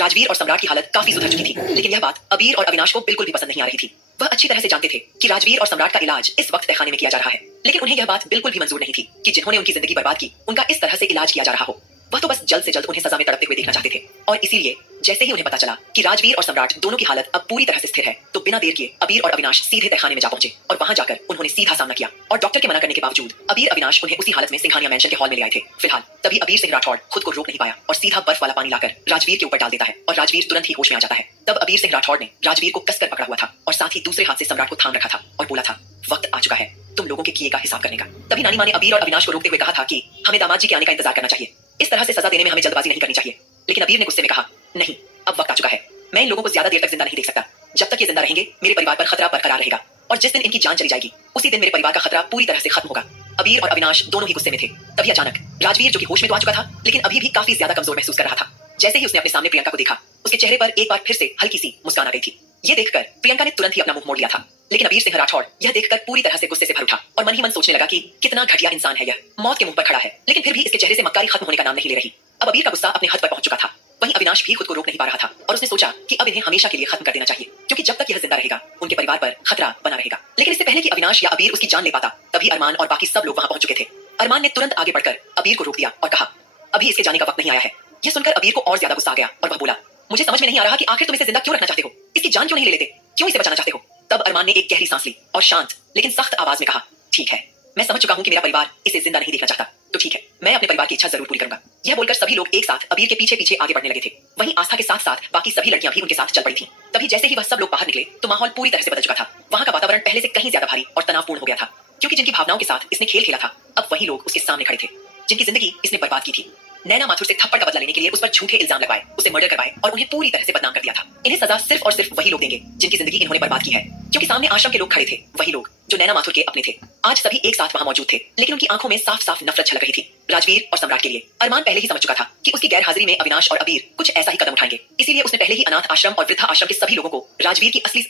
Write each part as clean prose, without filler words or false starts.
राजवीर और सम्राट की हालत काफी सुधर चुकी थी, लेकिन यह बात अबीर और अविनाश को बिल्कुल भी पसंद नहीं आ रही थी। वह अच्छी तरह से जानते थे कि राजवीर और सम्राट का इलाज इस वक्त तहखाने में किया जा रहा है, लेकिन उन्हें यह बात बिल्कुल भी मंजूर नहीं थी कि जिन्होंने उनकी जिंदगी बर्बाद की उनका इस तरह से इलाज किया जा रहा हो। वह तो बस जल्द से जल्द उन्हें सजा में तड़पते हुए देखना चाहते थे, और इसीलिए जैसे ही उन्हें पता चला कि राजवीर और सम्राट दोनों की हालत अब पूरी तरह से स्थिर है, तो बिना देर किए अबीर और अविनाश सीधे तहखाने में जा पहुंचे और वहां जाकर उन्होंने सीधा सामना किया। और डॉक्टर के मना करने के बावजूद अबीर अविनाश उन्हें उसी हालत में सिंघानिया मैंशन के हॉल में ले आए थे। फिलहाल तभी अबीर सिंह राठौड़ खुद को रोक नहीं पाया और सीधा बर्फ वाला पानी लाकर राजवीर के ऊपर डाल देता है और राजवीर तुरंत ही होश में आ जाता है। तब अबीर सिंह राठौड़ ने राजवीर को कसकर पकड़ा हुआ था और साथ ही दूसरे हाथ से सम्राट को थाम रखा था और बोला था, वक्त आ चुका है तुम लोगों के किए का हिसाब करने का। तभी नानी माँ ने अबीर और अविनाश को रोकते हुए कहा था कि हमें दामाद जी के आने का इंतजार करना चाहिए, इस तरह से सजा देने में हमें जल्दबाजी नहीं करनी चाहिए। लेकिन अबीर ने गुस्से में कहा, नहीं, अब वक्त आ चुका है, मैं इन लोगों को ज्यादा देर तक जिंदा नहीं देख सकता। जब तक ये जिंदा रहेंगे मेरे परिवार पर खतरा बरकरार रहेगा, और जिस दिन इनकी जान चली जाएगी उसी दिन मेरे परिवार का खतरा पूरी तरह से खत्म होगा। अबीर और अविनाश दोनों ही गुस्से में थे। तभी अचानक राजवीर, जो कि होश में तो आ चुका था लेकिन अभी भी काफी ज्यादा कमजोर महसूस कर रहा था, जैसे ही उसने अपने सामने प्रियंका को देखा, उसके चेहरे पर एक बार फिर से हल्की सी मुस्कान आ गई थी। ये देखकर प्रियंका ने तुरंत ही अपना मुंह मोड़ लिया था, लेकिन अबीर सिंह राठौड़ यह देखकर पूरी तरह से गुस्से से भर उठा और मन ही मन सोचने लगा कि कितना घटिया इंसान है यह, मौत के मुंह पर खड़ा है लेकिन फिर भी इसके चेहरे से मक्कारी खत्म होने का नाम नहीं ले रही। अब अबीर का गुस्सा अपने हद पर पहुंच चुका था। वहीं अविनाश भी खुद को रोक नहीं पा रहा था और उसने सोचा कि अब इन्हें हमेशा के लिए खत्म कर देना चाहिए, क्योंकि जब तक यह जिंदा रहेगा उनके परिवार पर खतरा बना रहेगा। लेकिन इससे पहले कि अविनाश या अबीर उसकी जान ले पाता, तभी अरमान और बाकी सब लोग वहां पहुंच चुके थे। अरमान ने तुरंत आगे बढ़कर अबीर को रोक दिया और कहा, अभी इसके जाने का वक्त नहीं आया है। यह सुनकर अबीर को और ज्यादा गुस्सा आ गया और वह बोला, मुझे समझ में नहीं आ रहा कि आखिर तुम इसे जिंदा क्यों रखना चाहते हो, इसकी जान क्यों नहीं ले लेते, क्यों इसे बचाना चाहते हो। तब अरमान ने एक गहरी सांस ली और शांत लेकिन सख्त आवाज में कहा, ठीक है, मैं समझ चुका हूं कि मेरा परिवार इसे जिंदा नहीं देखना चाहता, तो ठीक है, मैं अपने परिवार की इच्छा जरूर पूरी करूंगा। यह बोलकर सभी लोग एक साथ अबीर के पीछे पीछे आगे बढ़ने लगे थे। वहीं आस्था के साथ साथ बाकी सभी लड़कियां भी उनके साथ चल पड़ी थीं। तभी जैसे ही वह सब लोग बाहर निकले तो माहौल पूरी तरह से बदल चुका था। वहां का वातावरण पहले से कहीं ज्यादा भारी और तनावपूर्ण हो गया था, क्योंकि जिनकी भावनाओं के साथ इसने खेल खेला था अब वही लोग उसके सामने खड़े थे जिनकी जिंदगी इसने बर्बाद की थी। नैना माथुर से थप्पड़ का बदला लेने के लिए उस पर झूठे इल्जाम लगवाए, उसे मर्डर करवाए और उन्हें पूरी तरह से बदनाम कर दिया था। इन्हें सजा सिर्फ और सिर्फ वही लोग देंगे जिनकी जिंदगी इन्होंने बर्बाद की है, क्योंकि सामने आश्रम के लोग खड़े थे, वही लोग जो नैना माथुर के अपने थे। आज सभी एक साथ वहां मौजूद थे, लेकिन उनकी आंखों में साफ साफ नफरत झलक रही थी राजवीर और सम्राट के लिए। अरमान पहले ही समझ चुका था कि उसकी गैर हाजिरी में अविनाश और अबीर कुछ ऐसा ही कदम उठाएंगे, इसीलिए उसने पहले ही अनाथ आश्रम और वृद्धा आश्रम के सभी लोगों को राजवीर की असली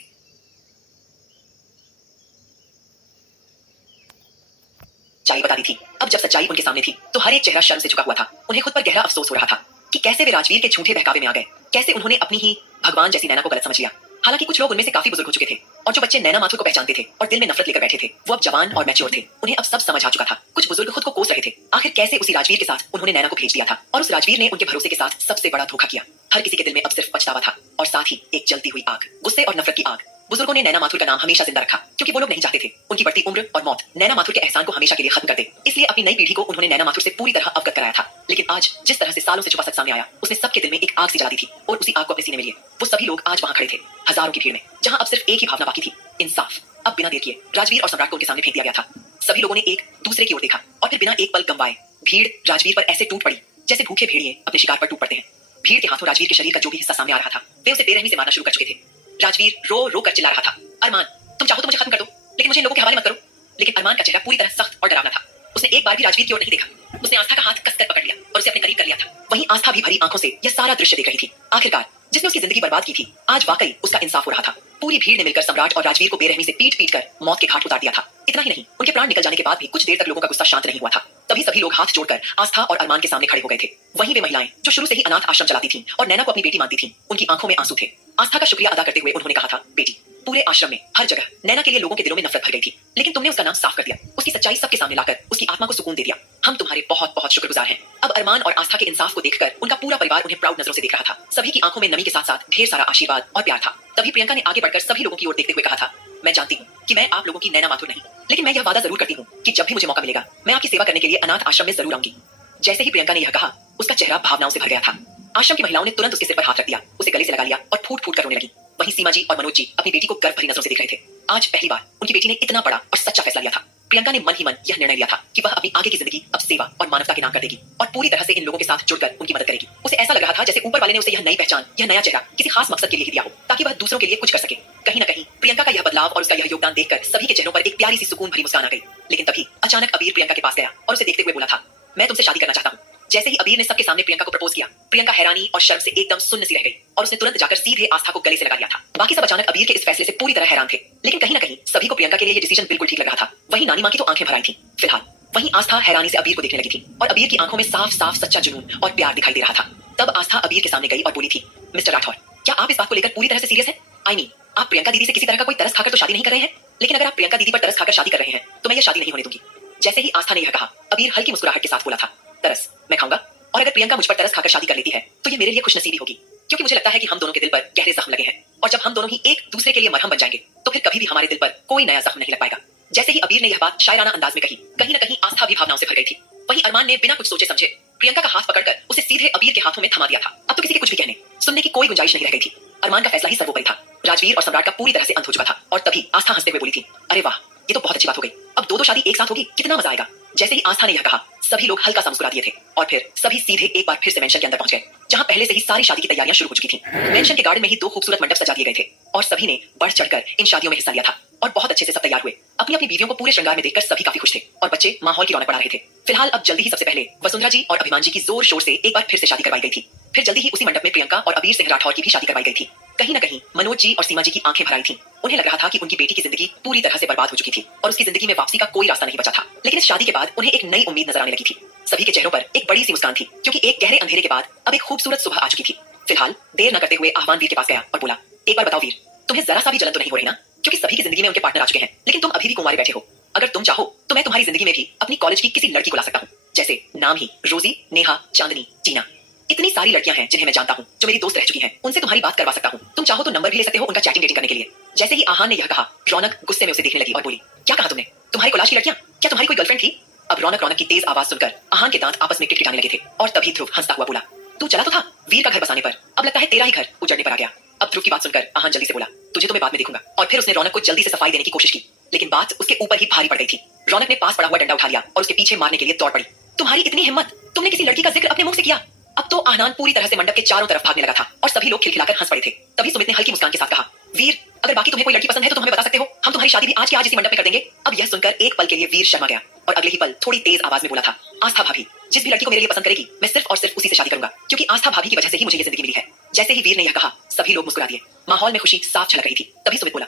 सच्चाई बता दी थी। अब जब सच्चाई उनके सामने थी तो हर एक चेहरा शर्म से झुका हुआ था। उन्हें खुद पर गहरा अफसोस हो रहा था कि कैसे वे राजवीर के झूठे बहकावे में आ गए, कैसे उन्होंने अपनी ही भगवान जैसी नैना को गलत समझ लिया। हालांकि कुछ लोग उनमें से काफी बुजुर्ग हो चुके थे और जो बच्चे नैना माथुर को पहचानते थे और दिल में नफरत लेकर बैठे थे वो अब जवान और मैच्योर थे। उन्हें अब सब समझ आ चुका था। कुछ बुजुर्ग खुद को कोस रहे थे, आखिर कैसे उसी राजवीर के साथ उन्होंने नैना को भेज दिया था और उस राजवीर ने उनके भरोसे के साथ सबसे बड़ा धोखा किया। हर किसी के दिल में अब सिर्फ पछतावा था और साथ ही एक जलती हुई आग, गुस्से और नफरत की आग। बुजुर्गों ने नैना माथुर का नाम हमेशा जिंदा रखा, क्योंकि वो लोग नहीं चाहते थे उनकी बढ़ती उम्र और मौत नैना माथुर के एहसान को हमेशा के लिए खत्म कर दे। इसलिए अपनी नई पीढ़ी को उन्होंने नैना माथुर से पूरी तरह अवगत कराया था। लेकिन आज जिस तरह से सालों से छुपा सच सामने आया, उसने सबके दिल में एक आग सी जला दी थी और उसी आग को अपने सीने में लिए वो सभी लोग आज वहां खड़े थे, हजारों की भीड़ में, जहां अब सिर्फ एक ही भावना बाकी थी, इंसाफ। अब बिना देर किए राजवीर और सम्राट को उनके सामने फेंक दिया गया था। सभी लोगों ने एक दूसरे की ओर देखा और फिर बिना एक पल गंवाए भीड़ राजवीर पर ऐसे टूट पड़ी जैसे भूखे भेड़िए अपने शिकार पर टूट पड़ते हैं। भीड़ के हाथों राजवीर के शरीर का जो भी हिस्सा सामने आ रहा था वे उसे बेरहमी से मारना शुरू कर चुके थे। राजवीर रो रो कर चिल्ला रहा था, अरमान, तुम चाहो तो मुझे खत्म कर दो, लेकिन मुझे इन लोगों के हवाले मत करो। लेकिन अरमान का चेहरा पूरी तरह सख्त और डरावना था। उसने एक बार भी राजवीर की ओर नहीं देखा। उसने आस्था का हाथ कसकर पकड़ लिया और उसे अपने करीब कर लिया था। वहीं आस्था भी भरी आंखों से यह सारा दृश्य देख रही थी। आखिरकार जिसने उसकी जिंदगी बर्बाद की थी आज वाकई उसका इंसाफ हो रहा था। पूरी भीड़ ने मिलकर सम्राट और राजवीर को बेरहमी से पीट पीट कर मौत के घाट उतार दिया था। इतना ही नहीं, उनके प्राण निकल जाने के बाद भी कुछ देर तक लोगों का गुस्सा शांत नहीं हुआ था। तभी सभी लोग हाथ जोड़कर आस्था और अरमान के सामने खड़े हो गए थे। वहीं वे महिलाएं जो शुरू से ही अनाथ आश्रम चलाती थीं और नैना को अपनी बेटी मानती थीं, उनकी आंखों में आंसू थे। आस्था का शुक्रिया अदा करते हुए उन्होंने कहा था, बेटी, पूरे आश्रम में हर जगह नैना के लिए लोगों के दिलों में नफरत भर गई थी, लेकिन तुमने उसका नाम साफ कर दिया, उसकी सच्चाई सबके सामने लाकर उसकी आत्मा को सुकून दे दिया। हम तुम्हारे बहुत बहुत शुक्रगुजार हैं। अब अरमान और आस्था के इंसाफ को देखकर उनका पूरा परिवार उन्हें प्राउड नजरों से देख रहा था। सभी की आंखों में नमी के साथ साथ ढेर सारा आशीर्वाद और प्यार था। तभी प्रियंका ने आगे बढ़कर सभी लोगों की ओर देखते हुए कहा था, मैं जानती हूँ कि मैं आप लोगों की नैना माथुर नहीं, लेकिन मैं यह वादा जरूर करती हूँ कि जब भी मुझे मौका मिलेगा मैं आपकी सेवा करने के लिए अनाथ आश्रम में जरूर आऊंगी। जैसे ही प्रियंका ने यह कहा उसका चेहरा भावनाओं से भर गया था। आश्रम की महिलाओं ने तुरंत उसके सिर पर हाथ रख दिया, उसे गले से लगा लिया और फूट फूट कर रोने लगी। वहीं सीमा जी और मनोज जी अपनी बेटी को गर्व भरी नजरों से देख रहे थे। आज पहली बार उनकी बेटी ने इतना बड़ा और सच्चा फैसला लिया था। प्रियंका ने मन ही मन यह निर्णय लिया था कि वह अपनी आगे की जिंदगी अब सेवा और मानवता के नाम कर देगी और पूरी तरह से इन लोगों के साथ जुड़कर उनकी मदद करेगी। उसे ऐसा लग रहा था जैसे ऊपर वाले ने उसे यह नई पहचान, यह नया चेहरा किसी खास मकसद के लिए ही दिया हो, ताकि वह दूसरों के लिए कुछ कर सके। कहीं न कहीं प्रियंका का यह बदलाव और उसका यह योगदान देखकर सभी के चेहरों पर एक प्यारी सी सुकून भरी मुस्कान आ गई। लेकिन तभी अचानक अबीर प्रियंका के पास गया और उसे देखते हुए बोला था, मैं तुमसे शादी करना चाहता हूँ। जैसे ही अबीर ने सबके सामने प्रियंका को प्रपोज किया, प्रियंका हैरानी और शर्म से एकदम सुन्न सी रह गई और उसने तुरंत जाकर सीधे आस्था को गले से लगा लिया था। बाकी सब अचानक अबीर के इस फैसले से पूरी तरह हैरान थे, लेकिन कहीं न कहीं सभी को प्रियंका के लिए ये डिसीजन बिल्कुल ठीक लग रहा था। वहीं नानी माँ की तो आंखें भर आई थी। फिलहाल वहीं आस्था हैरानी से अबीर को देखने लगी थी और अबीर की आंखों में साफ साफ सच्चा जुनून और प्यार दिखाई दे रहा था। तब आस्था अबीर के सामने गई और बोली थी, मिस्टर राठौर, क्या आप इस बात को लेकर पूरी तरह से सीरियस हैं? आई मीन, आप प्रियंका दीदी से किसी तरह का कोई तरस खाकर तो शादी नहीं कर रहे हैं, लेकिन अगर आप प्रियंका दीदी पर तरस खाकर शादी कर रहे हैं तो मैं ये शादी नहीं होने दूंगी। जैसे ही आस्था ने यह कहा, अबीर हल्की मुस्कुराहट के साथ बोला था, तरस मैं खाऊंगा, और अगर प्रियंका मुझ पर तरस खाकर शादी कर लेती है तो ये मेरे लिए खुशनसीबी होगी, क्योंकि मुझे लगता है कि हम दोनों के दिल पर गहरे जख्म लगे हैं और जब हम दोनों ही एक दूसरे के लिए मरहम बन जाएंगे तो फिर कभी भी हमारे दिल पर कोई नया जख्म नहीं लग पाएगा। जैसे ही अबीर ने यह बात शायराना अंदाज में कही, कहीं न कहीं आस्था भी भावनाओं से भर गई थी। वहीं अरमान ने बिना कुछ सोचे समझे प्रियंका का हाथ पकड़कर उसे सीधे अबीर के हाथों में थमा दिया था। अब तो किसी के कुछ भी कहने सुनने की कोई गुंजाइश नहीं रह गई थी। अरमान का फैसला ही सर्वोपरि था। राजवीर और सम्राट का पूरी तरह से अंत हो चुका था और तभी आस्था हंसते हुए बोली थी, अरे वाह, ये तो बहुत अच्छी बात हो गई, अब दो शादी एक साथ होगी, कितना मजा आएगा। जैसे ही आस्था ने यह कहा, सभी लोग हल्का सा मुस्कुरा दिए थे और फिर सभी सीधे एक बार फिर से मेंशन के अंदर पहुंच गए, जहां पहले से ही सारी शादी की तैयारियां शुरू हो चुकी थी। मेंशन के गार्डन में ही 2 खूबसूरत मंडप सजा दिए गए थे और सभी ने बढ़ चढ़कर इन शादियों में हिस्सा लिया था और बहुत अच्छे से सब तैयार हुए। अपनी अपनी बीवियों को पूरे श्रृंगार में देखकर सभी काफी खुश थे और बच्चे माहौल की रौनक बढ़ा रहे थे। फिलहाल अब जल्दी ही सबसे पहले वसुंधरा जी और अभिमान जी की जोर शोर से एक बार फिर से शादी करवाई गई थी। फिर जल्दी ही उसी मंडप में प्रियंका और अबीर सिंह राठौर की भी शादी करवाई गई थी। कहीं न कहीं मनोज जी और सीमा जी की आंखें भर आई थीं। उन्हें लग रहा था कि उनकी बेटी की जिंदगी पूरी तरह से बर्बाद हो चुकी थी और उसकी जिंदगी में वापसी का कोई रास्ता नहीं बचा था। लेकिन इस शादी के बाद उन्हें एक नई उम्मीद नजर आने लगी थी। सभी के चेहरों पर एक बड़ी सी मुस्कान थी, क्योंकि एक गहरे अंधेरे के बाद अब एक खूबसूरत सुबह आ चुकी थी। फिलहाल देर न करते हुए आह्वान वीर के पास गया और बोला, एक बार बताओ वीर, तुम्हें जरा सा भी जलन तो नहीं हो रही ना? क्योंकि सभी की जिंदगी में उनके पार्टनर आ चुके हैं, लेकिन तुम अभी भी कुंवारे बैठे हो। अगर तुम चाहो तो मैं तुम्हारी जिंदगी में भी अपनी कॉलेज की किसी लड़की को ला सकता हूँ, जैसे नाम ही रोजी, नेहा, चांदनी, टीना। इतनी सारी लड़कियां हैं जिन्हें मैं जानता हूँ, जो मेरी दोस्त रह चुकी हैं, उनसे तुम्हारी बात करवा सकता हूँ। तुम चाहो तो नंबर भी ले सकते हो उनका चैटिंग डेटिंग करने के लिए। जैसे ही आहान ने यह कहा, रौनक गुस्से में उसे देखने लगी और बोली, क्या कहा तुमने? तुम्हारी कॉलेज की लड़कियां? क्या तुम्हारी कोई गर्लफ्रेंड थी? अब रौनक की तेज आवाज सुनकर आहान के दांत आपस में किटकिटाने लगे थे और तभी ध्रुव हंसता हुआ बोला, तू चला तो था वीर का घर बसाने पर, अब लगता है तेरा ही घर उजड़ने पर आ गया। अब ध्रुव की बात सुनकर आहान जल्दी से बोला, तुझे तो मैं बाद में देखूंगा। और फिर उसने रौनक को जल्दी से सफाई देने की कोशिश की, लेकिन बात उसके ऊपर ही भारी पड़ गई थी। रौनक ने पास पड़ा हुआ डंडा उठा लिया और उसके पीछे मारने के लिए दौड़ पड़ी। तुम्हारी इतनी हिम्मत, तुमने किसी लड़की का जिक्र अपने मुंह से किया? अब तो आहनान पूरी तरह से मंडप के चारों तरफ भागने लगा था और सभी लोग खिलखिलाकर हंस पड़े थे। तभी सुमित ने हल्की मुस्कान के साथ कहा, वीर, अगर बाकी तुम्हें कोई लड़की पसंद है तो तुम हमें बता सकते हो, हम तुम्हारी शादी भी आज के आज इसी मंडप में कर देंगे। अब यह सुनकर एक पल के लिए वीर शर्मा गया और अगले ही पल थोड़ी तेज आवाज में बोला था, आस्था भाभी, जिस भी लड़की को मेरे लिए पसंद करेगी मैं सिर्फ और सिर्फ उसी से शादी करूंगा, क्योंकि आस्था भाभी की वजह से ही मुझे ये जिंदगी मिली है। जैसे ही वीर ने यह कहा, सभी लोग मुस्कुरा दिए। माहौल में खुशी साफ झलक रही थी। तभी सुमित बोला,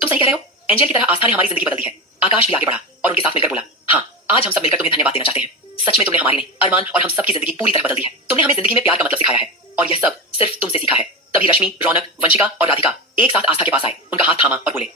तुम सही कह रहे हो, एंजल की तरह आस्था ने हमारी जिंदगी बदल दी है। आकाश भी आगे बढ़ा और उनके साथ मिलकर बोला, हाँ, आज हम सब मिलकर तुम्हें धन्यवाद देना चाहते हैं। सच में तुमने हमारी नहीं, अरमान और हम सब की जिंदगी पूरी तरह बदल दी है। तुमने हमें जिंदगी में प्यार का मतलब सिखाया है और यह सब सिर्फ तुमसे सीखा है। तभी रश्मि, रौनक, वंशिका और राधिका एक साथ आस्था के पास आए, उनका हाथ थामा और बोले,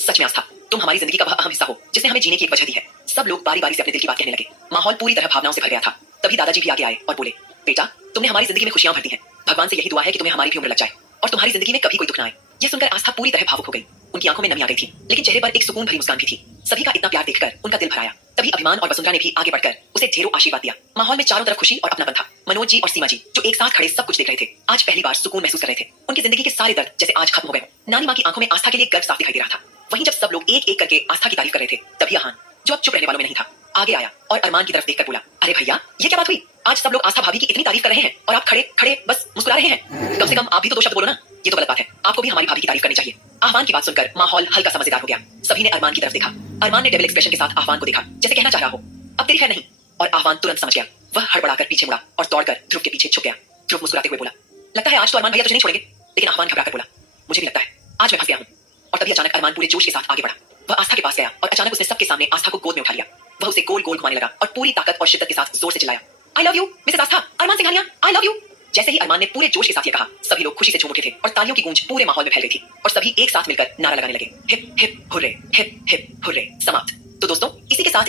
सच में आस्था, तुम हमारी जिंदगी का वह अहम हिस्सा हो जिसने हमें जीने की एक वजह दी है। सब लोग बारी बारी से अपने दिल की बात कहने लगे। माहौल पूरी तरह भावनाओं से भर गया था। तभी दादाजी भी आगे आए और बोले, बेटा, तुमने हमारी जिंदगी में खुशियां भर दी हैं। भगवान से यही दुआ है कि तुम्हें हमारी भी उम्र लग जाए और तुम्हारी जिंदगी में कभी कोई दुख ना आए। यह सुनकर आस्था पूरी तरह भावुक हो गई। उनकी आंखों में नमी आ गई थी, लेकिन चेहरे पर एक सुकून भरी मुस्कान भी थी। सभी का इतना प्यार देखकर उनका दिल भर आया। तभी अभिमान और वसुंधरा ने भी आगे बढ़कर उसे ढेरों आशीर्वाद दिया। माहौल में चारों तरफ खुशी और अपनापन था। मनोज जी और सीमा जी, जो एक साथ खड़े सब कुछ देख रहे थे, आज पहली बार सुकून महसूस कर रहे थे। उनकी जिंदगी के सारे दर्द जैसे आज खत्म हो गए। नानी माँ की आंखों में आस्था के लिए गर्व साफ दिखाई दे रहा था। वहीं जब सब लोग एक एक करके आस्था की तारीफ कर रहे थे, तभी आहान, जो अब चुप रहने वालों में नहीं था, आगे आया और अरमान की तरफ देखकर बोला, अरे भैया, ये क्या बात हुई? आज सब लोग आस्था भाभी की इतनी तारीफ कर रहे हैं और आप खड़े खड़े बस मुस्कुरा रहे हैं। कम से कम आप भी तो 2 शब्द बोलो ना। ये तो गलत बात है, आपको भी हमारी भाभी की तारीफ करनी चाहिए। आह्वान की बात सुनकर माहौल हल्का सा मजेदार हो गया। सभी ने अरमान की तरफ देखा। अरमान ने डेविल एक्सप्रेशन के साथ आह्वान को देखा, जैसे कहना चाह रहा हो, अब तेरी खैर नहीं। और आह्वान तुरंत समझ गया। वह हड़बड़ाकर पीछे मुड़ा और दौड़कर ध्रुव के पीछे छुप गया। ध्रुव मुस्कुराते हुए बोला, लगता है आज तो अरमान भैया तुझे नहीं छोड़ेंगे। लेकिन आह्वान घबराकर बोला, मुझे भी लगता है आज मैं फंस गया हूँ। और तभी अचानक अरमान पूरे जोश के साथ आगे बढ़ा। वह आस्था के पास गया और अचानक उसने सबके सामने आस्था को गोद में उठा लिया। वह उसे गोल गोल घुमाने लगा और पूरी ताकत और शिद्दत के साथ जोर से चिल्लाया, I love you Mrs Aastha, Armaan Singhania, I love you. जैसे ही अरमान ने पूरे जोश के साथ ये कहा, सभी लोग खुशी से झूम उठे थे और तालियों की गूंज पूरे माहौल में फैल गई थी और सभी एक साथ मिलकर नारा लगाने लगे, hip hip hurray, hip hip hurray. समाप्त। तो दोस्तों, इसी के साथ